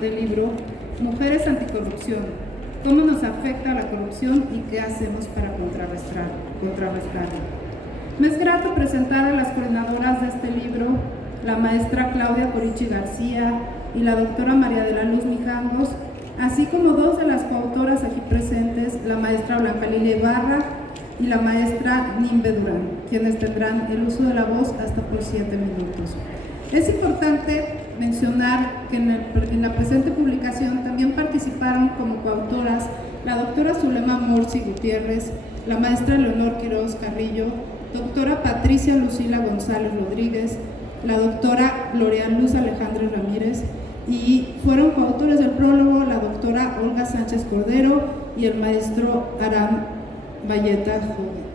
del libro Mujeres Anticorrupción, cómo nos afecta la corrupción y qué hacemos para contrarrestarla. Me es grato presentar a las coordinadoras de este libro, la maestra Claudia Corichi García y la doctora María de la Luz Mijangos, así como dos de las coautoras aquí presentes, la maestra Blanca Lilia Ibarra y la maestra Nimbe Durán, quienes tendrán el uso de la voz hasta por 7 minutos. Es importante mencionar que en la presente publicación también participaron como coautoras la doctora Zulema Morsi Gutiérrez, la maestra Leonor Quiroz Carrillo, doctora Patricia Lucila González Rodríguez, la doctora Gloria Luz Alejandra Ramírez, y fueron coautores del prólogo la doctora Olga Sánchez Cordero y el maestro Aram Valleta Jovet.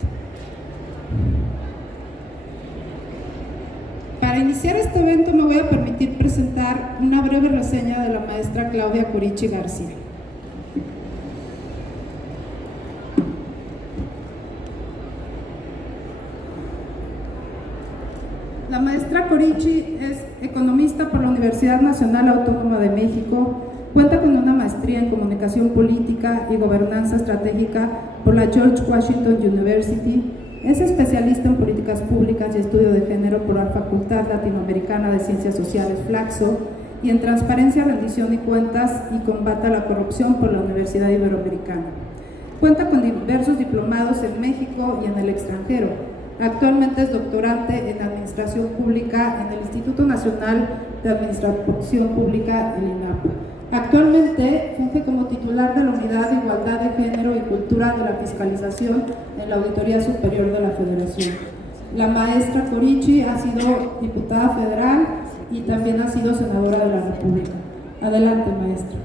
Para iniciar este evento me voy a permitir presentar una breve reseña de la maestra Claudia Corichi García. La maestra Corichi es economista por la Universidad Nacional Autónoma de México, cuenta con una maestría en comunicación política y gobernanza estratégica por la George Washington University, es especialista en políticas públicas y estudio de género por la Facultad Latinoamericana de Ciencias Sociales Flaxo y en transparencia, rendición y cuentas y combate a la corrupción por la Universidad Iberoamericana. Cuenta con diversos diplomados en México y en el extranjero. Actualmente es doctorante en Administración Pública en el Instituto Nacional de Administración Pública, el INAPA. Actualmente funge como titular de la Unidad de Igualdad de Género y Cultura de la Fiscalización en la Auditoría Superior de la Federación. La maestra Corichi ha sido diputada federal y también ha sido senadora de la República. Adelante, maestra.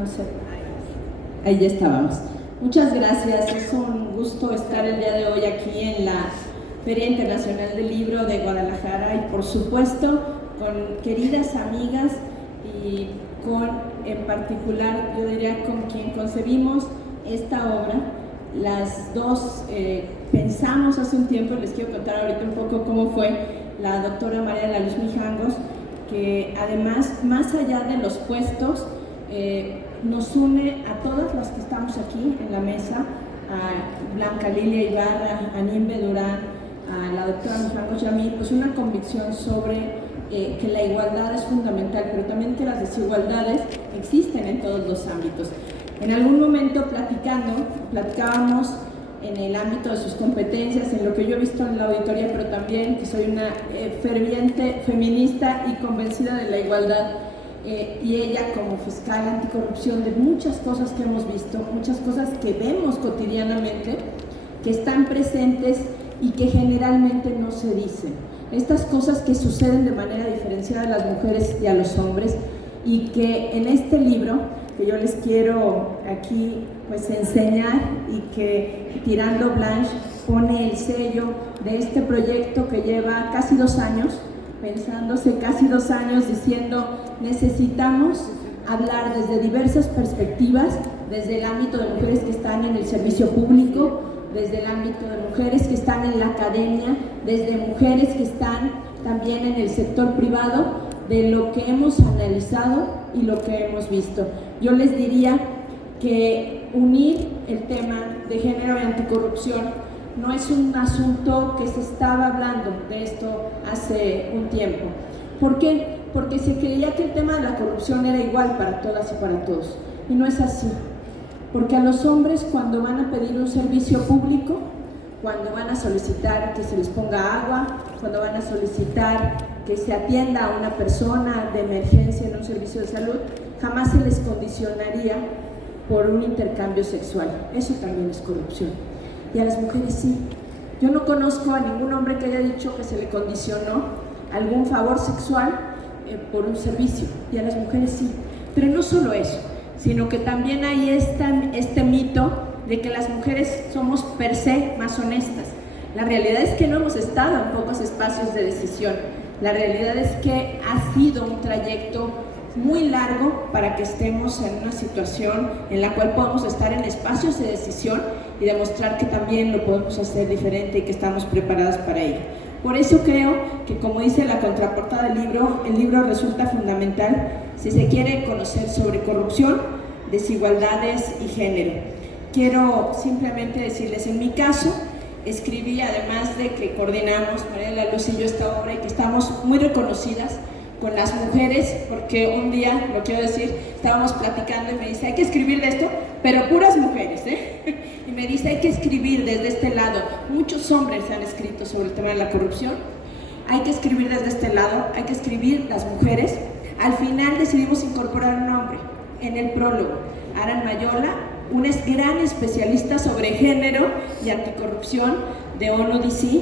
No sé. Ahí ya estábamos. Muchas gracias. Es un gusto estar el día de hoy aquí en la Feria Internacional del Libro de Guadalajara y por supuesto con queridas amigas y con, en particular, yo diría con quien concebimos esta obra. Las dos pensamos hace un tiempo, les quiero contar ahorita un poco cómo fue, la doctora María de la Luz Mijangos, que además, más allá de los puestos, nos une a todas las que estamos aquí en la mesa, a Blanca Lilia Ibarra, a Nimbe Durán, a la doctora Mijangos y a mí, pues una convicción sobre que la igualdad es fundamental, pero también que las desigualdades existen en todos los ámbitos. En algún momento platicábamos en el ámbito de sus competencias, en lo que yo he visto en la auditoría, pero también que soy una ferviente feminista y convencida de la igualdad, y ella como fiscal anticorrupción, de muchas cosas que hemos visto, muchas cosas que vemos cotidianamente, que están presentes y que generalmente no se dicen. Estas cosas que suceden de manera diferenciada a las mujeres y a los hombres, y que en este libro, que yo les quiero aquí pues enseñar, y que Tirando Blanche pone el sello de este proyecto que lleva casi 2 años, pensándose casi 2 años, diciendo necesitamos hablar desde diversas perspectivas, desde el ámbito de mujeres que están en el servicio público, desde el ámbito de mujeres que están en la academia, desde mujeres que están también en el sector privado, de lo que hemos analizado y lo que hemos visto. Yo les diría que unir el tema de género y anticorrupción no es un asunto que se estaba hablando de esto hace un tiempo. ¿Por qué? Porque se creía que el tema de la corrupción era igual para todas y para todos, y no es así. Porque a los hombres, cuando van a pedir un servicio público, cuando van a solicitar que se les ponga agua, cuando van a solicitar que se atienda a una persona de emergencia en un servicio de salud, jamás se les condicionaría por un intercambio sexual. Eso también es corrupción. Y a las mujeres sí. Yo no conozco a ningún hombre que haya dicho que se le condicionó algún favor sexual por un servicio, y a las mujeres sí. Pero no solo eso, sino que también hay este mito de que las mujeres somos per se más honestas. La realidad es que no hemos estado en pocos espacios de decisión. La realidad es que ha sido un trayecto muy largo para que estemos en una situación en la cual podamos estar en espacios de decisión y demostrar que también lo podemos hacer diferente y que estamos preparadas para ello. Por eso creo que, como dice la contraportada del libro, el libro resulta fundamental si se quiere conocer sobre corrupción, desigualdades y género. Quiero simplemente decirles, en mi caso, escribí, además de que coordinamos María de la Luz y yo esta obra y que estamos muy reconocidas con las mujeres, porque un día, lo quiero decir, estábamos platicando y me dice, hay que escribir de esto, pero puras mujeres, y me dice, hay que escribir desde este lado. Muchos hombres han escrito sobre el tema de la corrupción, hay que escribir desde este lado, hay que escribir las mujeres. Al final decidimos incorporar un hombre en el prólogo, Aran Mayola, un gran especialista sobre género y anticorrupción de ONU-DC,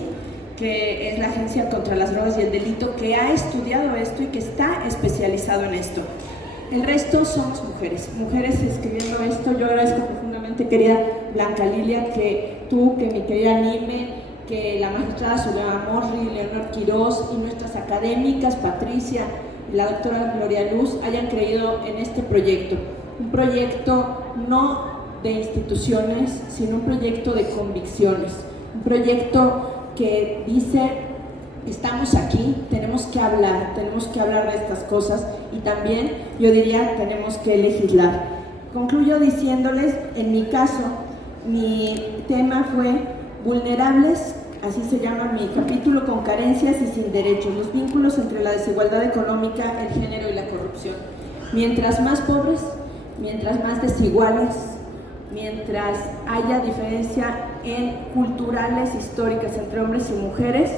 que es la Agencia contra las Drogas y el Delito, que ha estudiado esto y que está especializado en esto. El resto somos mujeres escribiendo esto. Yo agradezco profundamente, querida Blanca Lilia, que tú, que mi querida Nime, que la magistrada Zulema Morri, Leonor Quirós y nuestras académicas, Patricia y la doctora Gloria Luz, hayan creído en este proyecto. Un proyecto no de instituciones, sino un proyecto de convicciones, un proyecto que dice, estamos aquí, tenemos que hablar de estas cosas y también, yo diría, tenemos que legislar. Concluyo diciéndoles, en mi caso, mi tema fue vulnerables, así se llama mi capítulo, con carencias y sin derechos, los vínculos entre la desigualdad económica, el género y la corrupción. Mientras más pobres, mientras más desiguales, mientras haya diferencia en culturales, históricas entre hombres y mujeres,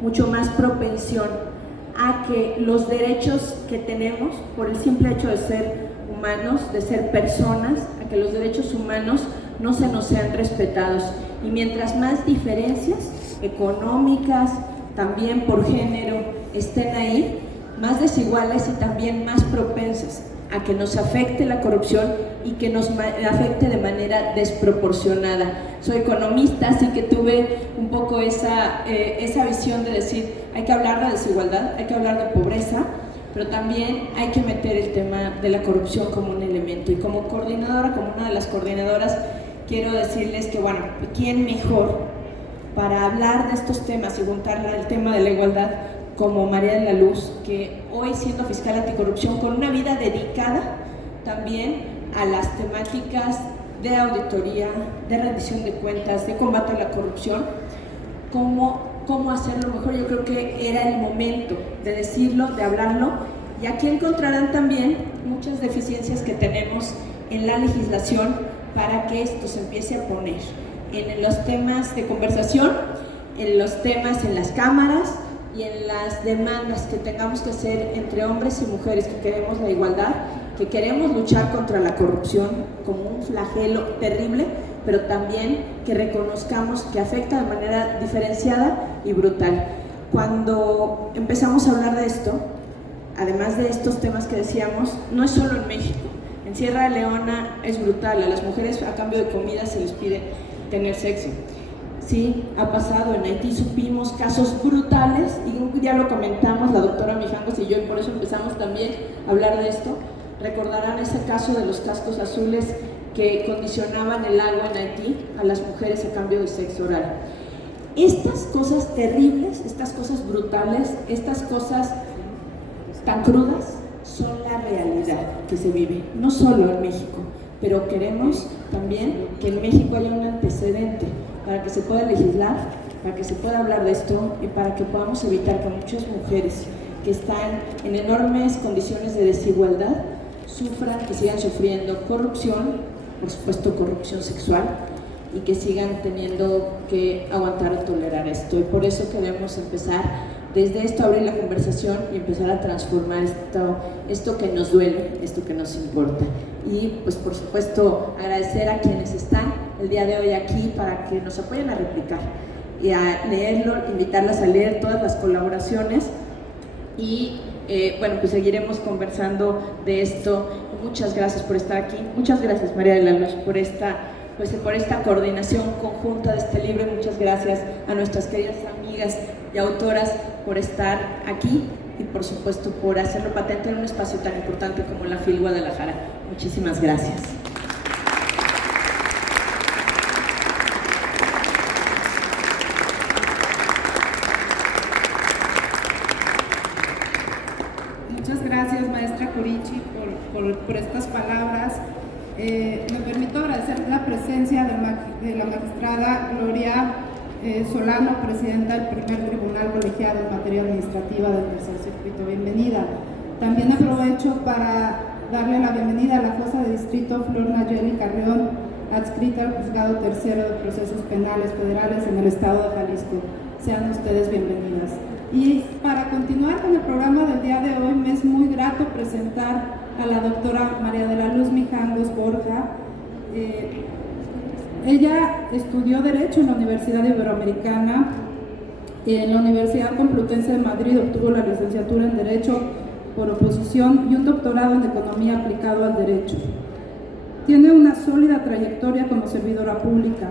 mucho más propensión a que los derechos que tenemos, por el simple hecho de ser humanos, de ser personas, a que los derechos humanos no se nos sean respetados. Y mientras más diferencias económicas, también por género, estén ahí, más desiguales y también más propensas a que nos afecte la corrupción y que nos afecte de manera desproporcionada. Soy economista, así que tuve un poco esa visión de decir, hay que hablar de desigualdad, hay que hablar de pobreza, pero también hay que meter el tema de la corrupción como un elemento. Y como coordinadora, como una de las coordinadoras, quiero decirles que, bueno, ¿quién mejor para hablar de estos temas y juntar el tema de la igualdad como María de la Luz, que hoy, siendo fiscal anticorrupción, con una vida dedicada también a las temáticas de auditoría, de rendición de cuentas, de combate a la corrupción, cómo hacerlo mejor? Yo creo que era el momento de decirlo, de hablarlo, y aquí encontrarán también muchas deficiencias que tenemos en la legislación para que esto se empiece a poner en los temas de conversación, en los temas en las cámaras, y en las demandas que tengamos que hacer entre hombres y mujeres que queremos la igualdad, que queremos luchar contra la corrupción como un flagelo terrible, pero también que reconozcamos que afecta de manera diferenciada y brutal. Cuando empezamos a hablar de esto, además de estos temas que decíamos, no es solo en México. En Sierra Leona es brutal, a las mujeres a cambio de comida se les pide tener sexo. Sí, ha pasado. En Haití supimos casos brutales y un día lo comentamos la doctora Mijangos y yo, y por eso empezamos también a hablar de esto. Recordarán ese caso de los cascos azules que condicionaban el agua en Haití a las mujeres a cambio de sexo oral. Estas cosas terribles, estas cosas brutales, estas cosas tan crudas son la realidad que se vive, no solo en México, pero queremos también que en México haya un antecedente para que se pueda legislar, para que se pueda hablar de esto y para que podamos evitar que muchas mujeres que están en enormes condiciones de desigualdad sufran, que sigan sufriendo corrupción, por supuesto corrupción sexual, y que sigan teniendo que aguantar o tolerar esto. Y por eso queremos empezar desde esto, abrir la conversación y empezar a transformar esto que nos duele, esto que nos importa. Y pues por supuesto agradecer a quienes están el día de hoy aquí para que nos apoyen a replicar y a leerlo, invitarlas a leer todas las colaboraciones y bueno, pues seguiremos conversando de esto. Muchas gracias por estar aquí, muchas gracias María de la Luz por esta coordinación conjunta de este libro, y muchas gracias a nuestras queridas amigas y autoras por estar aquí y por supuesto por hacerlo patente en un espacio tan importante como la FIL Guadalajara. Muchísimas gracias. Muchas gracias, maestra Corichi, por estas palabras. Me permito agradecer la presencia de la magistrada Gloria Solano, presidenta del primer tribunal colegiado en materia administrativa del Tercer Circuito. Bienvenida. También aprovecho para darle la bienvenida a la jueza de distrito Flor Nayeli Carrión, adscrita al Juzgado Tercero de Procesos Penales Federales en el estado de Jalisco. Sean ustedes bienvenidas. Y para continuar con el programa del día de hoy, me es muy grato presentar a la doctora María de la Luz Mijangos Borja. Ella estudió Derecho en la Universidad Iberoamericana, en la Universidad Complutense de Madrid obtuvo la licenciatura en Derecho por oposición y un doctorado en Economía aplicado al Derecho. Tiene una sólida trayectoria como servidora pública.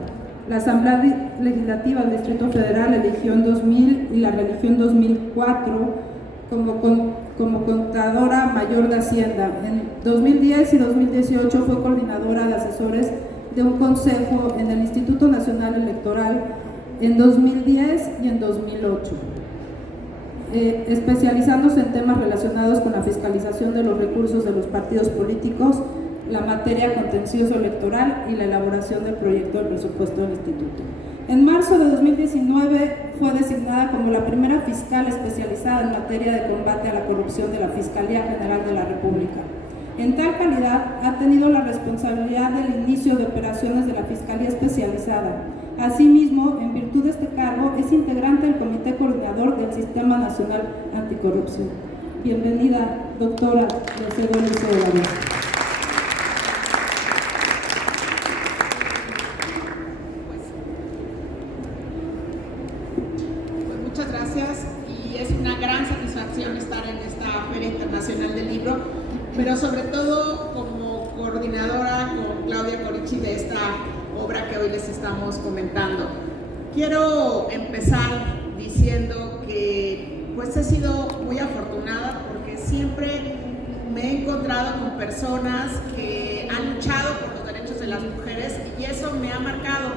La Asamblea Legislativa del Distrito Federal eligió en 2000 y la reeligió en 2004 como contadora mayor de Hacienda. En 2010 y 2018 fue coordinadora de asesores de un consejo en el Instituto Nacional Electoral en 2010 y en 2008, especializándose en temas relacionados con la fiscalización de los recursos de los partidos políticos, la materia contencioso electoral y la elaboración del proyecto del presupuesto del instituto. En marzo de 2019 fue designada como la primera fiscal especializada en materia de combate a la corrupción de la Fiscalía General de la República. En tal calidad, ha tenido la responsabilidad del inicio de operaciones de la Fiscalía Especializada. Asimismo, en virtud de este cargo, es integrante del Comité Coordinador del Sistema Nacional Anticorrupción. Bienvenida, doctora, le cedo el uso de la voz. Muchas gracias y es una gran satisfacción estar en esta Feria Internacional del Libro, pero sobre todo como coordinadora con Claudia Corichi de esta obra que hoy les estamos comentando. Quiero empezar diciendo que pues he sido muy afortunada porque siempre me he encontrado con personas que han luchado por los derechos de las mujeres y eso me ha marcado.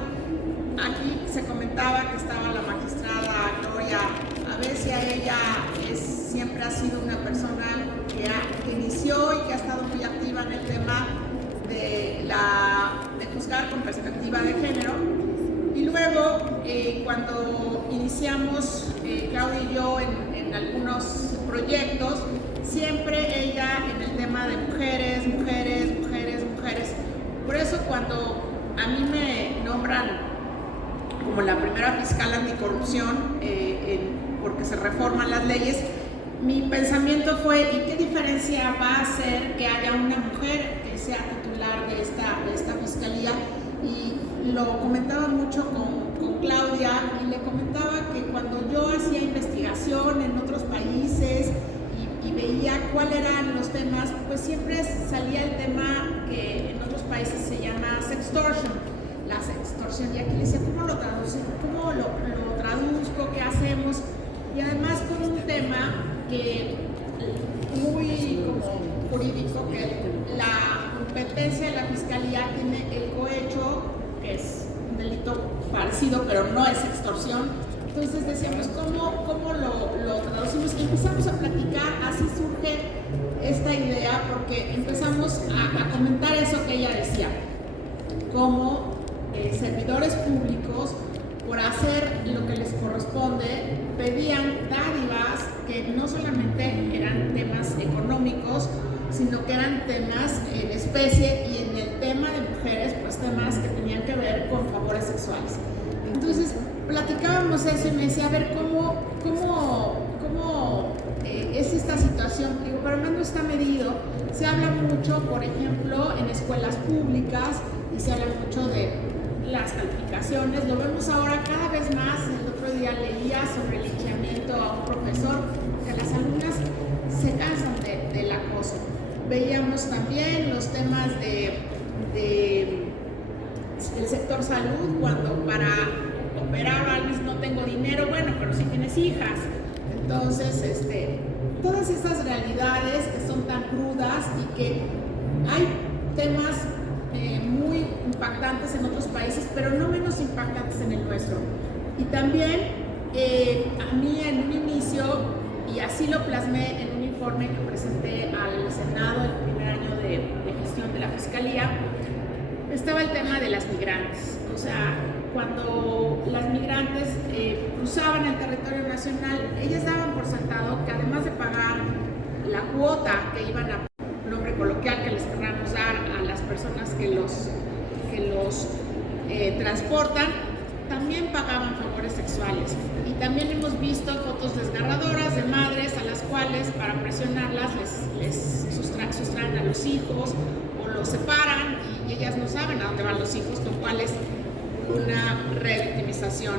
Aquí se comentaba que estaba la magistrada Gloria, a ver si a ella siempre ha sido una persona que inició y que ha estado muy activa en el tema de juzgar con perspectiva de género. Y luego, cuando iniciamos, Claudia y yo, en algunos proyectos, siempre ella en el tema de mujeres. Por eso cuando a mí me nombran como la primera fiscal anticorrupción, porque se reforman las leyes, mi pensamiento fue, ¿y qué diferencia va a hacer que haya una mujer que sea titular de esta fiscalía? Y lo comentaba mucho con Claudia y le comentaba que cuando yo hacía investigación en otros países y veía cuáles eran los temas, pues siempre salía el tema que en otros países se llama sextortion, la sextorsión, y aquí decía, ¿cómo lo traduzco? ¿Qué hacemos? Y además con un tema que muy como jurídico, que la competencia de la fiscalía tiene el cohecho, que es un delito parecido, pero no es extorsión. Entonces decíamos, ¿cómo lo traducimos? Y empezamos a platicar, así surge esta idea, porque empezamos a comentar eso que ella decía, como servidores públicos, por hacer lo que les corresponde, pedían dádivas que no solamente eran temas económicos, sino que eran temas en especie, y en el tema de mujeres, pues temas que tenían que ver con favores sexuales. Entonces platicábamos eso y me decía, a ver, ¿cómo es esta situación? Digo, pero no está medido. Se habla mucho, por ejemplo, en escuelas públicas, y se habla mucho de las calificaciones, lo vemos ahora cada vez más. El otro día leía sobre el linchamiento a un profesor, que las alumnas se cansan del acoso. Veíamos también los temas del sector salud, cuando para operar a alguien no tengo dinero, bueno, pero si tienes hijas, entonces todas estas realidades que son tan crudas y que hay temas muy impactantes en otros países, pero no menos impactantes en el nuestro. Y también a mí en un inicio, y así lo plasmé en un informe que presenté al Senado el primer año de gestión de la Fiscalía, estaba el tema de las migrantes. O sea, cuando las migrantes cruzaban el territorio nacional, ellas daban por sentado que además de pagar la cuota que iban a, nombre coloquial que les querramos dar a las personas que los transportan, también pagaban favores sexuales. Y también hemos visto fotos desgarradoras de madres a las cuales, para presionarlas, les sustraen a los hijos o los separan y ellas no saben a dónde van los hijos, lo cual es una revictimización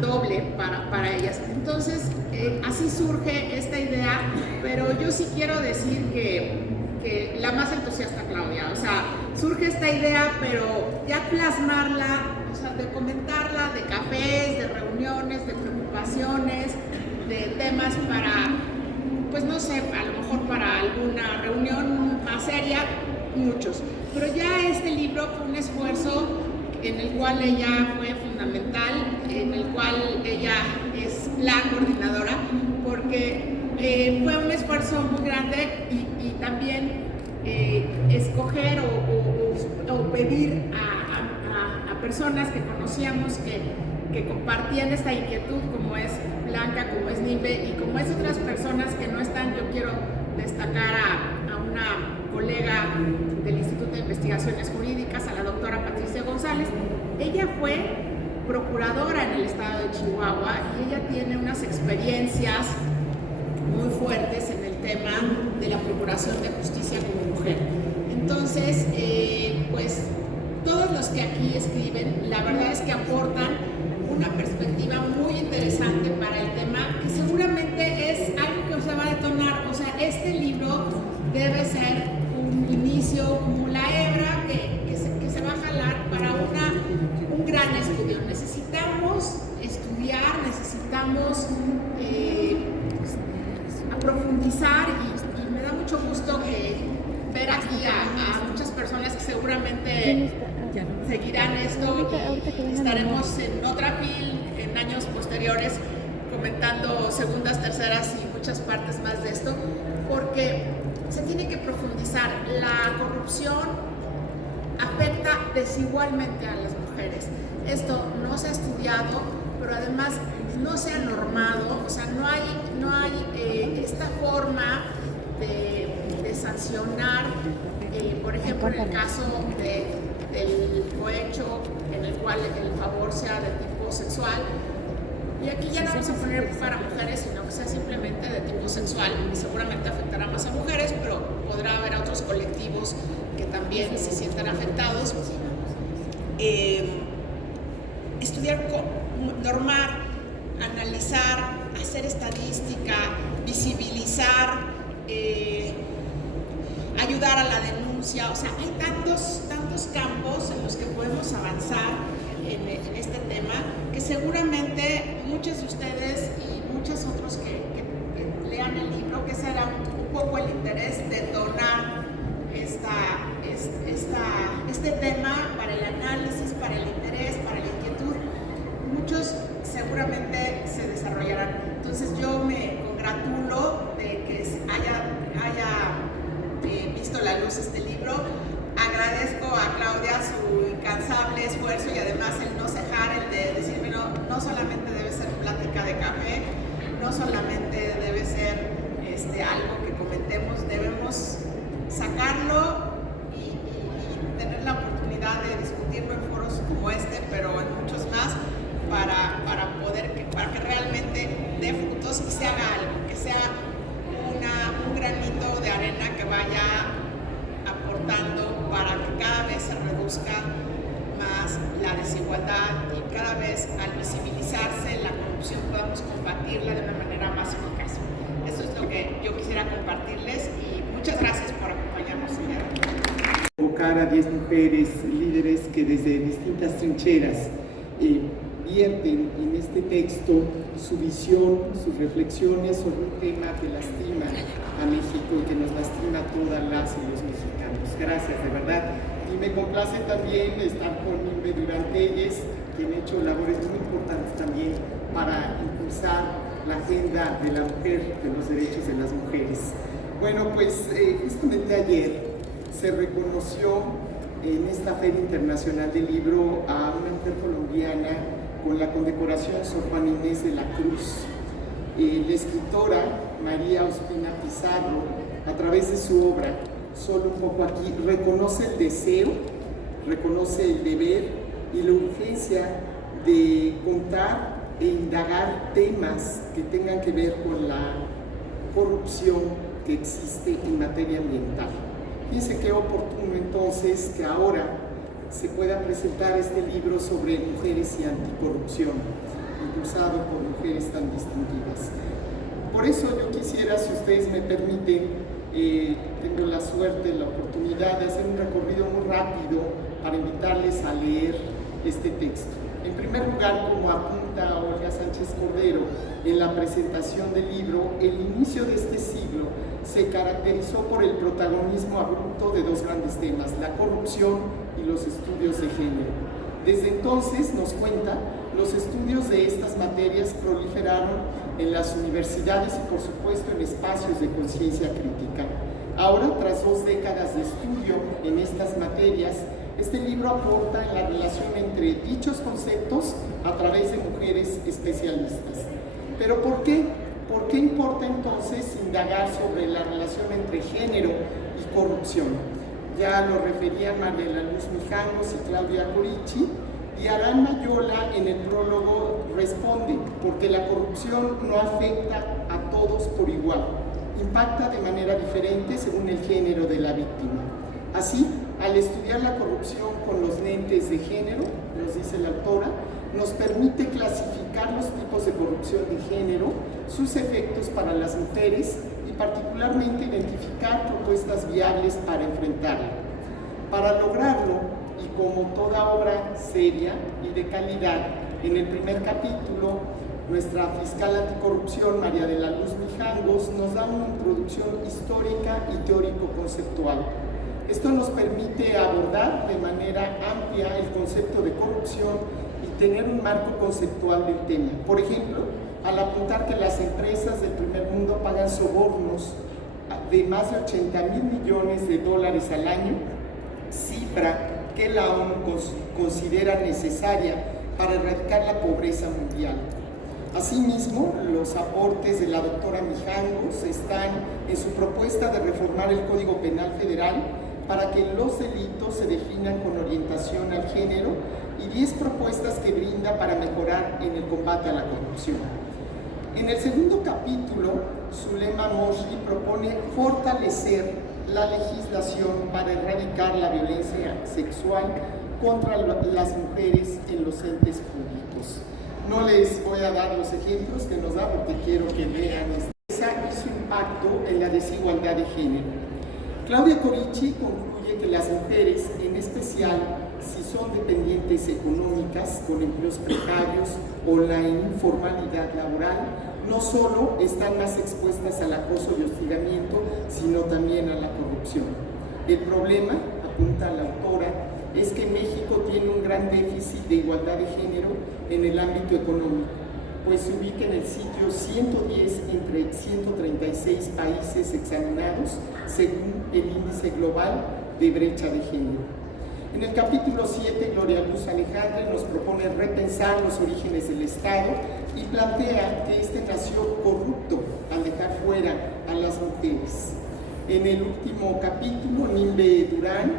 doble para ellas. Entonces, así surge esta idea, pero yo sí quiero decir que la más entusiasta, Claudia, o sea, surge esta idea, pero ya plasmarla, o sea, de comentarla, de cafés, de reuniones, de preocupaciones, de temas para, pues no sé, a lo mejor para alguna reunión más seria, muchos. Pero ya este libro fue un esfuerzo en el cual ella fue fundamental, en el cual ella es la coordinadora, porque fue un esfuerzo muy grande y también escoger o pedir a personas que conocíamos que compartían esta inquietud, como es Blanca, como es Nimbe y como es otras personas que no están. Yo quiero destacar a una colega del Instituto de Investigaciones Jurídicas, a la doctora Patricia González. Ella fue procuradora en el estado de Chihuahua y ella tiene unas experiencias muy fuertes en el tema de la procuración de justicia como mujer. Entonces, pues todos los que aquí escriben, la verdad es que aportan una perspectiva muy interesante para el tema, que seguramente es algo que se va a detonar. O sea, este libro debe ser un inicio, como la hebra que se va a jalar para un gran estudio. Necesitamos estudiar, necesitamos profundizar y me da mucho gusto ver aquí a muchas personas que seguramente seguirán esto y estaremos en otra fil en años posteriores comentando segundas, terceras y muchas partes más de esto, porque se tiene que profundizar. La corrupción afecta desigualmente a las mujeres. Esto no se ha estudiado, pero además no se ha normado, o sea, no hay esta forma de sancionar, por ejemplo, en el caso del cohecho, en el cual el favor sea de tipo sexual. Y aquí ya no vamos a poner para mujeres, sino que sea simplemente de tipo sexual, y seguramente afectará más a mujeres, pero podrá haber a otros colectivos que también se sientan afectados. Estudiar, normar, analizar, hacer estadística, visibilizar, ayudar a la denuncia. O sea, hay tantos campos en los que podemos avanzar en este tema, que seguramente muchos de ustedes y muchos otros que lean el libro, que será un poco el interés de donar este tema para el análisis, para el interés, para la inquietud. Muchos seguramente se desarrollarán. Entonces yo me congratulo de que haya visto la luz este libro. Agradezco a Claudia su incansable esfuerzo y además el no cejar, el de decirme no solamente debe ser plática de café, no solamente debe ser algo que comentemos, debemos sacarlo y tener la oportunidad de discutirlo en foros como este, pero en muchos más, para que realmente dé frutos y se haga algo, que sea un granito de arena que vaya aportando para que cada vez se reduzca más la desigualdad y cada vez al visibilizarse la corrupción podamos combatirla de una manera más eficaz. Eso es lo que yo quisiera compartirles y muchas gracias por acompañarnos el día de hoy. Convocar a 10 mujeres líderes que desde distintas trincheras vierten en este texto su visión, sus reflexiones sobre un tema que lastima a México y que nos lastima a todas las y los mexicanos. Gracias, de verdad. Y me complace también estar con Nimbe Durán Telles, que han hecho labores muy importantes también para impulsar la agenda de la mujer, de los derechos de las mujeres. Bueno, pues justamente ayer se reconoció en esta Feria Internacional del Libro a una mujer colombiana con la condecoración Sor Juana Inés de la Cruz. La escritora María Ospina Pizarro, a través de su obra, solo un poco aquí, reconoce el deseo, reconoce el deber y la urgencia de contar e indagar temas que tengan que ver con la corrupción que existe en materia ambiental. Fíjense qué oportuno entonces que ahora se pueda presentar este libro sobre mujeres y anticorrupción, impulsado por mujeres tan distinguidas. Por eso yo quisiera, si ustedes me permiten, tengo la suerte, la oportunidad de hacer un recorrido muy rápido para invitarles a leer este texto. En primer lugar, como apunta Olga Sánchez Cordero en la presentación del libro, el inicio de este siglo se caracterizó por el protagonismo abrupto de dos grandes temas, la corrupción y los estudios de género. Desde entonces, nos cuenta, los estudios de estas materias proliferaron en las universidades y, por supuesto, en espacios de conciencia crítica. Ahora, tras 2 décadas de estudio en estas materias, este libro aporta en la relación entre dichos conceptos a través de mujeres especialistas. ¿Pero por qué? ¿Por qué importa entonces indagar sobre la relación entre género y corrupción? Ya lo referían María de la Luz Mijangos y Claudia Corichi, y Arán Mayola en el prólogo responde, porque la corrupción no afecta a todos por igual, impacta de manera diferente según el género de la víctima. Así, al estudiar la corrupción con los lentes de género, nos dice la autora, nos permite clasificar los tipos de corrupción de género, sus efectos para las mujeres y particularmente identificar propuestas viables para enfrentarla. Para lograrlo, y como toda obra seria y de calidad, en el primer capítulo, nuestra fiscal anticorrupción, María de la Luz Mijangos, nos da una introducción histórica y teórico-conceptual. Esto nos permite abordar de manera amplia el concepto de corrupción y tener un marco conceptual del tema. Por ejemplo, al apuntar que las empresas del primer mundo pagan sobornos de más de 80,000 millones de dólares al año, cifra que la ONU considera necesaria para erradicar la pobreza mundial. Asimismo, los aportes de la doctora Mijangos están en su propuesta de reformar el Código Penal Federal para que los delitos se definan con orientación al género y 10 propuestas que brinda para mejorar en el combate a la corrupción. En el segundo capítulo, Zulema Mosri propone fortalecer la legislación para erradicar la violencia sexual contra las mujeres en los entes públicos. No les voy a dar los ejemplos que nos da porque quiero que vean esa y su impacto en la desigualdad de género. Claudia Corichi concluye que las mujeres, en especial si son dependientes económicas con empleos precarios o la informalidad laboral, no solo están más expuestas al acoso y hostigamiento, sino también a la corrupción. El problema, apunta la autora, es que México tiene un gran déficit de igualdad de género en el ámbito económico, pues se ubica en el sitio 110 entre 136 países examinados según el índice global de brecha de género. En el capítulo 7, Gloria Luz Alejandre nos propone repensar los orígenes del Estado y plantea que este nació corrupto al dejar fuera a las mujeres. En el último capítulo, Nimbe Durán,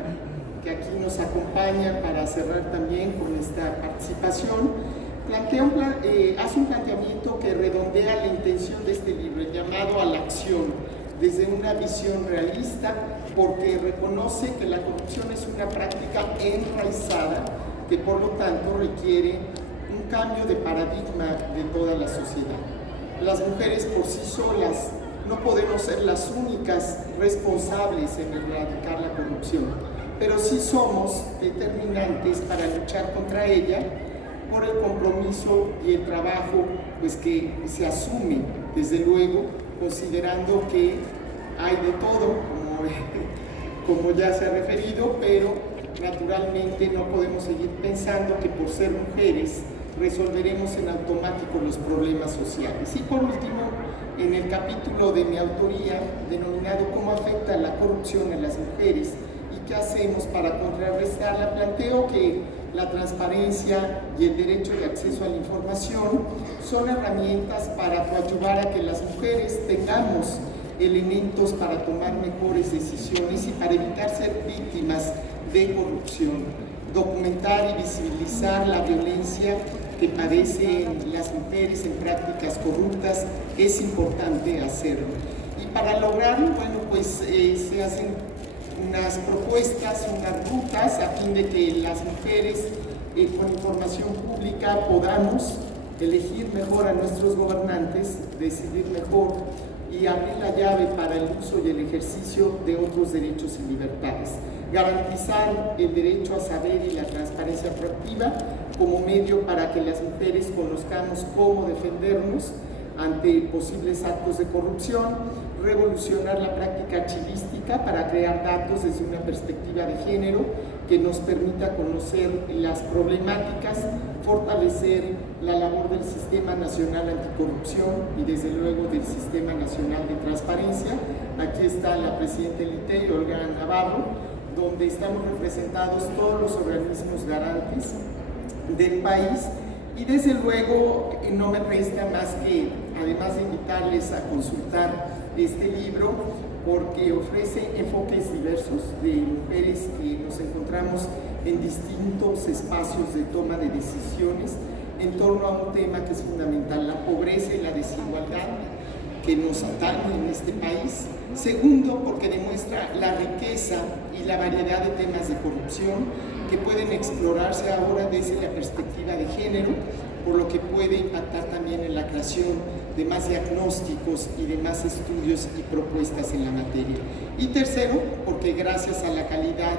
que aquí nos acompaña para cerrar también con esta participación, hace un planteamiento que redondea la intención de este libro, el llamado a la acción, desde una visión realista, porque reconoce que la corrupción es una práctica enraizada que por lo tanto requiere un cambio de paradigma de toda la sociedad. Las mujeres por sí solas no podemos ser las únicas responsables en erradicar la corrupción, pero sí somos determinantes para luchar contra ella por el compromiso y el trabajo pues, que se asume, desde luego, considerando que hay de todo, como ya se ha referido, pero naturalmente no podemos seguir pensando que por ser mujeres resolveremos en automático los problemas sociales. Y por último, en el capítulo de mi autoría, denominado ¿Cómo afecta la corrupción en las mujeres y qué hacemos para contrarrestarla?, planteo que la transparencia y el derecho de acceso a la información son herramientas para coadyuvar a que las mujeres tengamos elementos para tomar mejores decisiones y para evitar ser víctimas de corrupción. Documentar y visibilizar la violencia que padecen las mujeres en prácticas corruptas es importante hacerlo. Y para lograrlo, bueno, pues se hacen unas propuestas, unas rutas a fin de que las mujeres con información pública podamos elegir mejor a nuestros gobernantes, decidir mejor y abrir la llave para el uso y el ejercicio de otros derechos y libertades. Garantizar el derecho a saber y la transparencia proactiva como medio para que las mujeres conozcamos cómo defendernos ante posibles actos de corrupción, revolucionar la práctica archivística para crear datos desde una perspectiva de género que nos permita conocer las problemáticas, fortalecer la labor del Sistema Nacional Anticorrupción y desde luego del Sistema Nacional de Transparencia. Aquí está la presidenta del ITEI, Olga Navarro, donde estamos representados todos los organismos garantes del país, y desde luego no me resta más que, además de invitarles a consultar este libro, porque ofrece enfoques diversos de mujeres que nos encontramos en distintos espacios de toma de decisiones en torno a un tema que es fundamental, la pobreza y la desigualdad que nos atañe en este país. Segundo, porque demuestra la riqueza y la variedad de temas de corrupción que pueden explorarse ahora desde la perspectiva de género, por lo que puede impactar también en la creación de más diagnósticos y de más estudios y propuestas en la materia. Y tercero, porque gracias a la calidad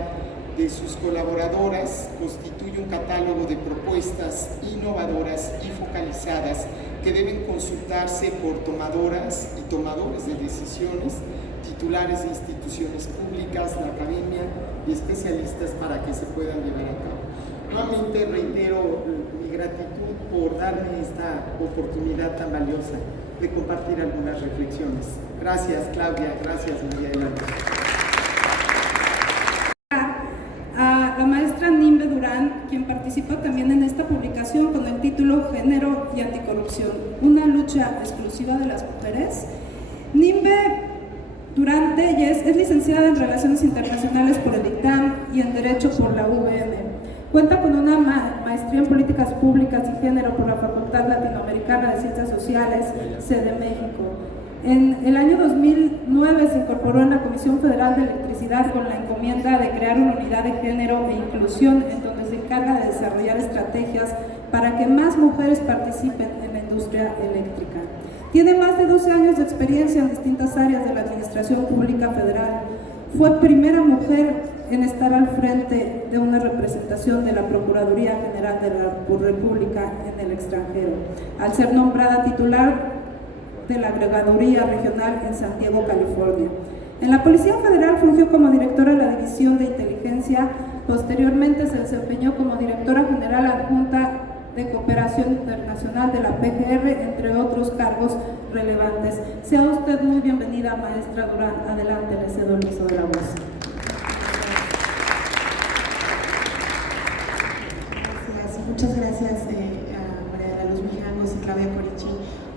de sus colaboradoras constituye un catálogo de propuestas innovadoras y focalizadas que deben consultarse por tomadoras y tomadores de decisiones, titulares de instituciones públicas, la academia y especialistas para que se puedan llevar a cabo. Nuevamente reitero mi gratitud por darme esta oportunidad tan valiosa de compartir algunas reflexiones. Gracias, Claudia, gracias, María Elena. A la maestra Nimbe Durán, quien participó también en esta publicación con el título Género y Anticorrupción, una lucha exclusiva de las mujeres. Nimbe Durán Telles es licenciada en Relaciones Internacionales por el ITAM y en Derecho por la UVM. Cuenta con una maestría en Políticas Públicas y Género por la Facultad Latinoamericana de Ciencias Sociales, sede México. En el año 2009 se incorporó en la Comisión Federal de Electricidad con la encomienda de crear una unidad de género e inclusión en donde se encarga de desarrollar estrategias para que más mujeres participen en la industria eléctrica. Tiene más de 12 años de experiencia en distintas áreas de la Administración Pública Federal. Fue primera mujer en estar al frente de una representación de la Procuraduría General de la República en el extranjero, al ser nombrada titular de la Agregaduría Regional en San Diego, California. En la Policía Federal fungió como directora de la División de Inteligencia. Posteriormente se desempeñó como directora general adjunta de Cooperación Internacional de la PGR, entre otros cargos relevantes. Sea usted muy bienvenida, maestra Durán. Adelante, le cedo el uso de la voz. Gracias, muchas gracias a María de la Luz Mijangos y Claudia Corichi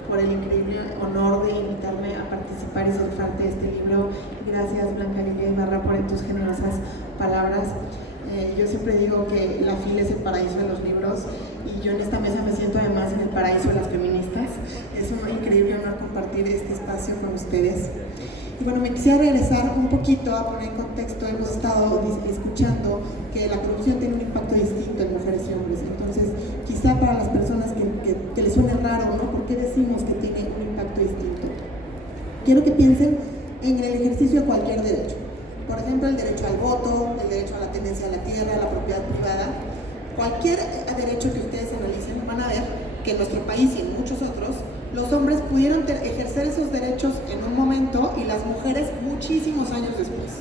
por el increíble honor de invitarme a participar y ser parte de este libro. Gracias, Blanca Lilia Ibarra, por tus generosas palabras. Yo siempre digo que la FIL es el paraíso de los libros y yo en esta mesa me siento además en el paraíso de las feministas. Es un increíble honor compartir este espacio con ustedes. Y bueno, me quisiera regresar un poquito a poner en contexto. Hemos estado escuchando que la corrupción tiene un impacto distinto en mujeres y hombres. Entonces, quizá para las personas que les suene raro, ¿no? ¿Por qué decimos que tiene un impacto distinto? Quiero que piensen en el ejercicio de cualquier derecho. Por ejemplo, el derecho al voto, el derecho a la tenencia de la tierra, la propiedad privada. Cualquier derecho que ustedes analicen que en nuestro país y en muchos otros, los hombres pudieron ejercer esos derechos en un momento y las mujeres muchísimos años después.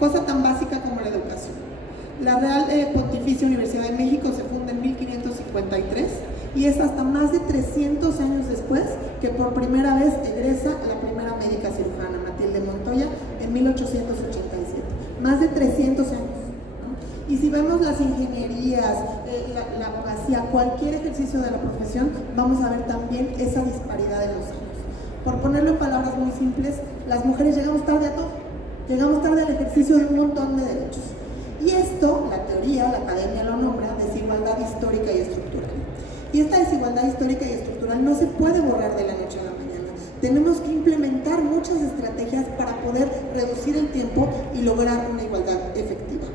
Cosa tan básica como la educación. La Real Pontificia Universidad de México se funda en 1553 y es hasta más de 300 años después que por primera vez egresa la primera médica cirujana, Matilde Montoya, en 1887. Más de 300 años. Y si vemos las ingenierías, la abogacía, cualquier ejercicio de la profesión, vamos a ver también esa disparidad en los años. Por ponerlo en palabras muy simples, las mujeres llegamos tarde a todo. Llegamos tarde al ejercicio de un montón de derechos. Y esto, la teoría, la academia lo nombra desigualdad histórica y estructural. Y esta desigualdad histórica y estructural no se puede borrar de la noche a la mañana. Tenemos que implementar muchas estrategias para poder reducir el tiempo y lograr una igualdad efectiva.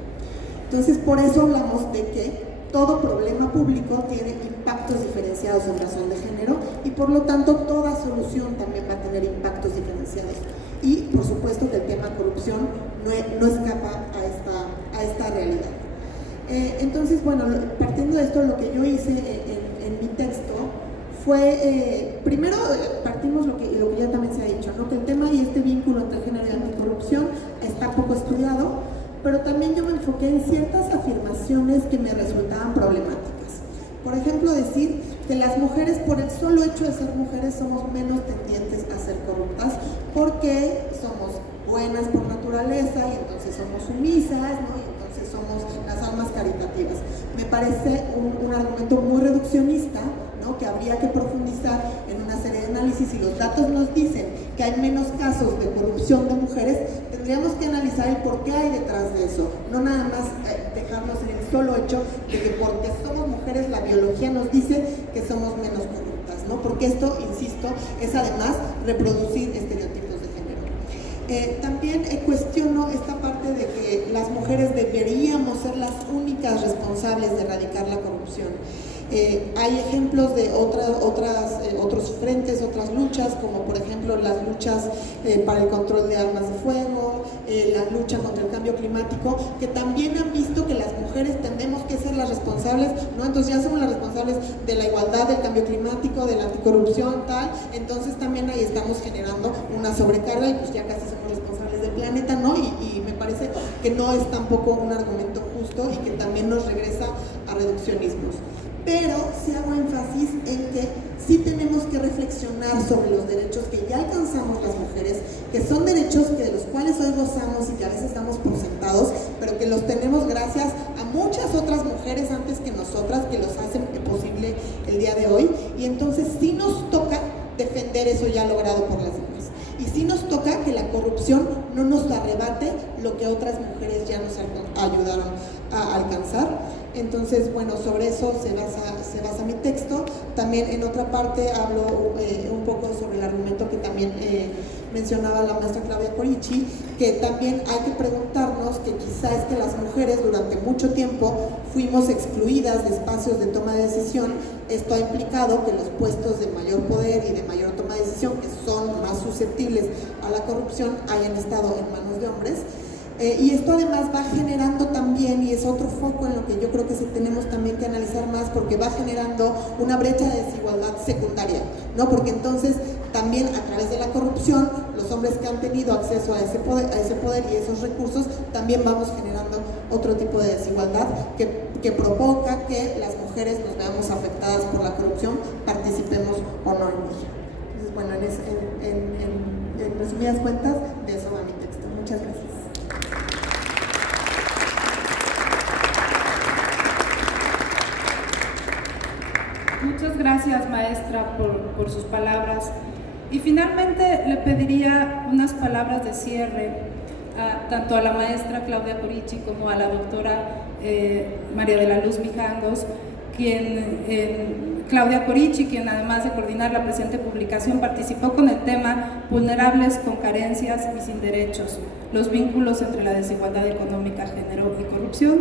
Entonces, por eso hablamos de que todo problema público tiene impactos diferenciados en razón de género y por lo tanto toda solución también va a tener impactos diferenciados. Y por supuesto que el tema corrupción no escapa a esta realidad. Entonces, bueno, partiendo de esto, lo que yo hice en mi texto fue, primero partimos lo que ya también se ha dicho, ¿no? Que el tema y este vínculo entre género y anticorrupción está poco estudiado, pero también yo me enfoqué en ciertas afirmaciones que me resultaban problemáticas. Por ejemplo, decir que las mujeres, por el solo hecho de ser mujeres, somos menos tendientes a ser corruptas porque somos buenas por naturaleza y entonces somos sumisas, ¿no? Y entonces somos las almas caritativas. Me parece un argumento muy reduccionista, ¿no? Que habría que profundizar en una serie de análisis. Si los datos nos dicen que hay menos casos de corrupción de mujeres, tendríamos que analizar el por qué hay detrás de eso, no nada más dejarnos en el solo hecho de que porque somos mujeres la biología nos dice que somos menos corruptas, ¿no? Porque esto, insisto, es además reproducir estereotipos de género. También cuestiono esta parte de que las mujeres deberíamos ser las únicas responsables de erradicar la corrupción. Hay ejemplos de otros frentes, otras luchas, como por ejemplo las luchas para el control de armas de fuego, la lucha contra el cambio climático, que también han visto que las mujeres tendemos que ser las responsables, ¿no? Entonces ya somos las responsables de la igualdad, del cambio climático, de la anticorrupción, tal, entonces también ahí estamos generando una sobrecarga y pues ya casi somos responsables del planeta, ¿no? Y me parece que no es tampoco un argumento justo y que también nos regresa a reduccionismos. Pero sí hago énfasis en que sí tenemos que reflexionar sobre los derechos que ya alcanzamos las mujeres, que son derechos que de los cuales hoy gozamos y que a veces damos por sentados, pero que los tenemos gracias a muchas otras mujeres antes que nosotras que los hacen posible el día de hoy. Y entonces sí nos toca defender eso ya logrado por las demás. Y sí nos toca que la corrupción no nos arrebate lo que otras mujeres ya nos ayudaron a alcanzar. Entonces, bueno, sobre eso se basa mi texto. También en otra parte hablo un poco sobre el argumento que también mencionaba la maestra Claudia Corici, que también hay que preguntarnos que quizá es que las mujeres durante mucho tiempo fuimos excluidas de espacios de toma de decisión. Esto ha implicado que los puestos de mayor poder y de mayor toma de decisión, que son más susceptibles a la corrupción, hayan estado en manos de hombres. Y esto además va generando también, y es otro foco en lo que yo creo que sí tenemos también que analizar más, porque va generando una brecha de desigualdad secundaria, ¿no? Porque entonces también a través de la corrupción, los hombres que han tenido acceso a ese poder y esos recursos, también vamos generando otro tipo de desigualdad que provoca que las mujeres nos veamos afectadas por la corrupción, participemos o no en ella. Entonces, bueno, en resumidas cuentas, de eso va mi texto. Muchas gracias. Muchas gracias, maestra, por sus palabras. Y finalmente le pediría unas palabras de cierre tanto a la maestra Claudia Corici como a la doctora María de la Luz Mijangos, Claudia Corici, quien además de coordinar la presente publicación, participó con el tema Vulnerables con carencias y sin derechos, los vínculos entre la desigualdad económica, género y corrupción,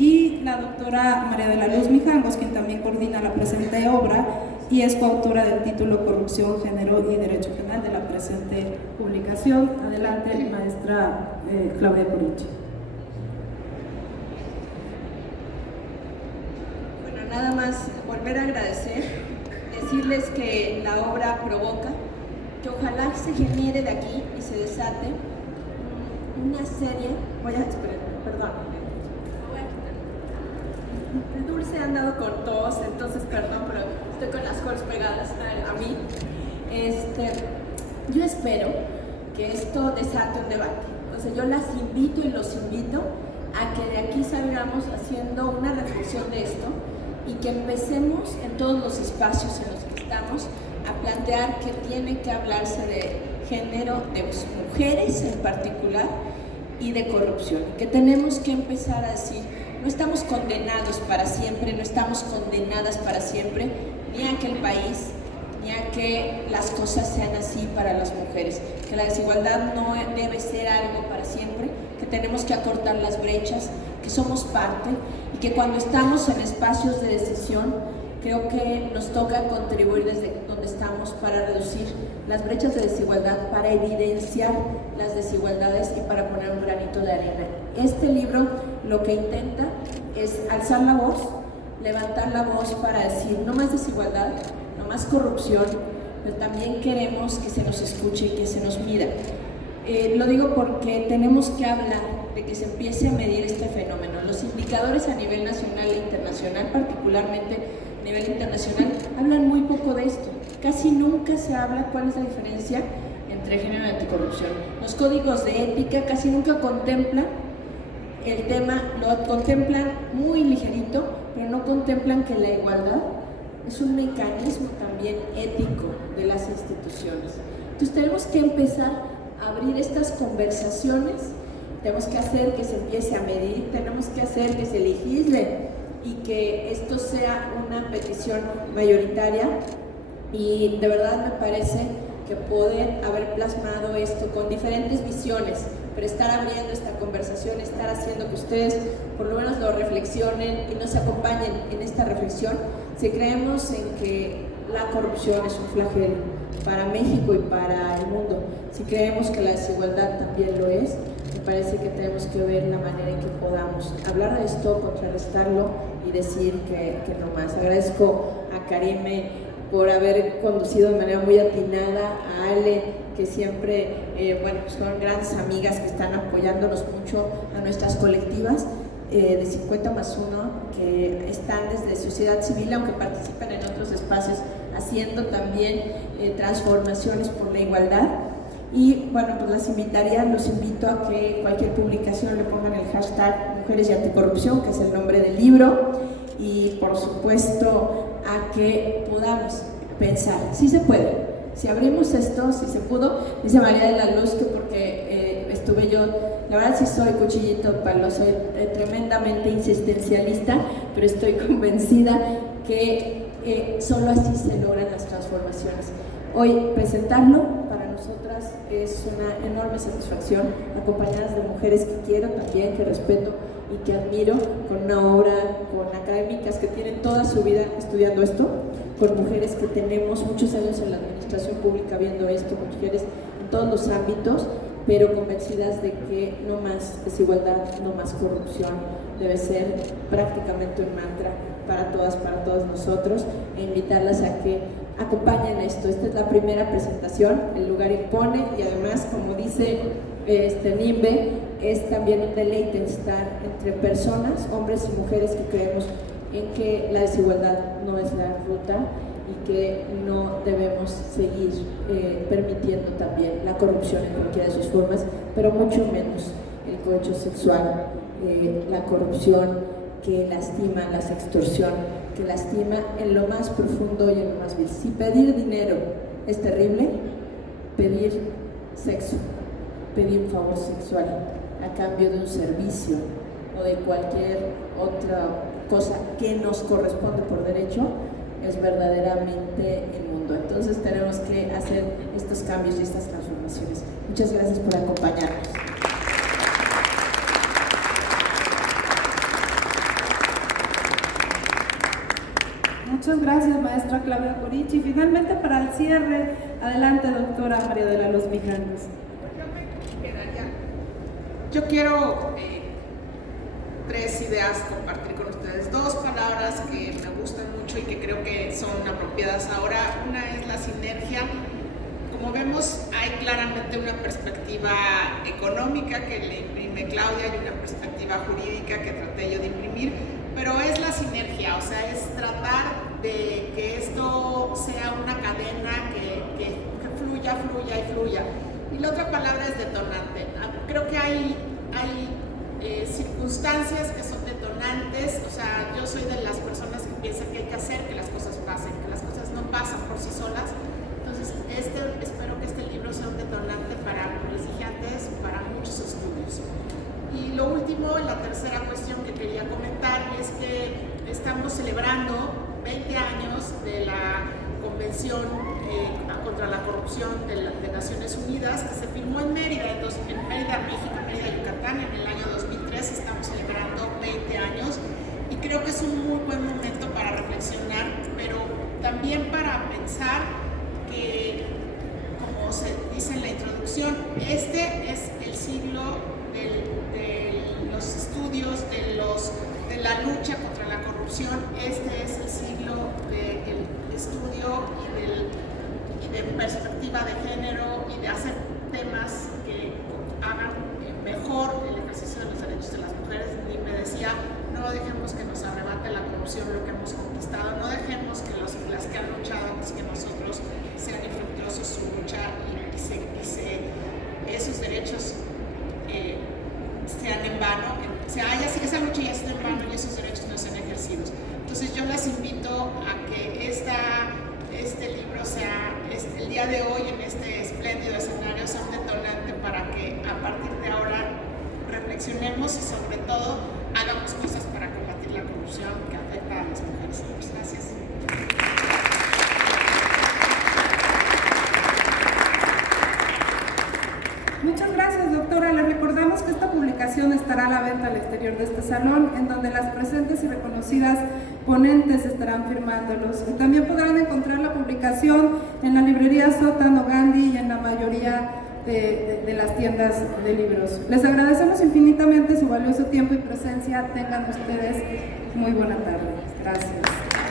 y la doctora María de la Luz Mijangos, quien también coordina la presente obra y es coautora del título Corrupción, Género y Derecho Penal de la presente publicación. Adelante, maestra Claudia Corici. Bueno, nada más volver a agradecer decirles que la obra provoca, que ojalá se genere de aquí y se desate una serie. Voy a esperar, perdón. El Dulce ha andado con tos, entonces perdón, pero estoy con las colas pegadas a mí. Yo espero que esto desate un debate. O sea, yo las invito y los invito a que de aquí salgamos haciendo una reflexión de esto y que empecemos en todos los espacios en los que estamos a plantear que tiene que hablarse de género, de mujeres en particular y de corrupción, que tenemos que empezar a decir, no estamos condenados para siempre, no estamos condenadas para siempre, ni a que el país, ni a que las cosas sean así para las mujeres, que la desigualdad no debe ser algo para siempre, que tenemos que acortar las brechas, que somos parte y que cuando estamos en espacios de decisión, creo que nos toca contribuir desde donde estamos para reducir las brechas de desigualdad, para evidenciar las desigualdades y para poner un granito de arena. Este libro lo que intenta es alzar la voz, levantar la voz para decir no más desigualdad, no más corrupción, pero también queremos que se nos escuche y que se nos mida. Lo digo porque tenemos que hablar de que se empiece a medir este fenómeno. Los indicadores a nivel nacional e internacional, particularmente a nivel internacional, hablan muy poco de esto. Casi nunca se habla cuál es la diferencia entre género y anticorrupción. Los códigos de ética casi nunca contemplan el tema, lo contemplan muy ligerito, pero no contemplan que la igualdad es un mecanismo también ético de las instituciones. Entonces tenemos que empezar a abrir estas conversaciones, tenemos que hacer que se empiece a medir, tenemos que hacer que se legisle y que esto sea una petición mayoritaria. Y de verdad me parece que poder haber plasmado esto con diferentes visiones, pero estar abriendo esta conversación, estar haciendo que ustedes por lo menos lo reflexionen y nos acompañen en esta reflexión. Si creemos en que la corrupción es un flagelo para México y para el mundo, si creemos que la desigualdad también lo es, me parece que tenemos que ver la manera en que podamos hablar de esto, contrarrestarlo y decir que no más. Agradezco a Karime por haber conducido de manera muy atinada, a Ale, que siempre, pues son grandes amigas que están apoyándonos mucho, a nuestras colectivas de 50+1, que están desde sociedad civil, aunque participan en otros espacios, haciendo también transformaciones por la igualdad. Y bueno, pues los invito a que cualquier publicación le pongan el hashtag Mujeres y Anticorrupción, que es el nombre del libro, y por supuesto a que podamos pensar, si se puede, si abrimos esto, si se pudo. Dice María de la Luz que porque estuve yo, la verdad sí soy cuchillito de palo, soy tremendamente insistencialista, pero estoy convencida que solo así se logran las transformaciones. Hoy presentarlo para nosotras es una enorme satisfacción, acompañadas de mujeres que quiero también, que respeto y que admiro, con una obra, con académicas que tienen toda su vida estudiando esto, con mujeres que tenemos muchos años en la administración pública viendo esto, mujeres en todos los ámbitos, pero convencidas de que no más desigualdad, no más corrupción, debe ser prácticamente un mantra para todas, para todos nosotros, e invitarlas a que acompañen esto. Esta es la primera presentación, el lugar impone, y además, como dice Nimbe, es también un deleite estar entre personas, hombres y mujeres, que creemos en que la desigualdad no es la ruta y que no debemos seguir permitiendo también la corrupción en cualquiera de sus formas, pero mucho menos el cohecho sexual, la corrupción que lastima, la extorsión que lastima en lo más profundo y en lo más vil. Si pedir dinero es terrible, pedir sexo, pedir un favor sexual a cambio de un servicio o de cualquier otra cosa que nos corresponde por derecho es verdaderamente inmundo. Entonces tenemos que hacer estos cambios y estas transformaciones. Muchas gracias por acompañarnos. Muchas gracias, maestra Claudia Corichi. Finalmente, para el cierre, adelante, doctora María de la Luz Mijangos. Yo quiero 3 ideas compartir con ustedes, 2 palabras que me gustan mucho y que creo que son apropiadas ahora. Una es la sinergia. Como vemos, hay claramente una perspectiva económica que le imprime Claudia y una perspectiva jurídica que traté yo de imprimir, pero es la sinergia, o sea, es tratar de que esto sea una cadena que fluya, fluya y fluya. Y la otra palabra es detonante. Creo que hay circunstancias que son detonantes, o sea, yo soy de las personas que piensan que hay que hacer que las cosas pasen, que las cosas no pasan por sí solas. Entonces, espero que este libro sea un detonante para, como les dije antes, para muchos estudios. Y lo último, la tercera cuestión que quería comentar es que estamos celebrando 20 años de la Convención contra la Corrupción de Naciones Unidas, que se firmó en Mérida, entonces, en Mérida, México, Mérida, Yucatán, en el año 2003. Estamos celebrando 20 años y creo que es un muy buen momento para reflexionar, pero también para pensar que, como se dice en la introducción, este es el siglo de los estudios, de la lucha contra la corrupción. Este es el siglo del estudio y de perspectiva de género y de hacer temas que hagan mejor el ejercicio de los derechos de las mujeres. Y me decía, no dejemos que nos arrebate la corrupción lo que hemos conquistado, no dejemos que las que han luchado antes que nosotros sean infructuosos su lucha y esos derechos sean en vano, esa lucha ya está en vano y esos derechos no sean ejercidos. Entonces yo les invito a que este libro sea, el día de hoy en este espléndido escenario, sea un detonante para que a partir de ahora reflexionemos y sobre todo hagamos cosas para combatir la corrupción que afecta a las mujeres. Muchas gracias. Muchas gracias, doctora. Les recordamos que esta publicación estará a la venta al exterior de este salón, en donde las presentes y reconocidas ponentes estarán firmándolos. Y también podrán encontrar la publicación en la librería Sótano Gandhi y en la mayoría de las tiendas de libros. Les agradecemos infinitamente su valioso tiempo y presencia. Tengan ustedes muy buena tarde. Gracias.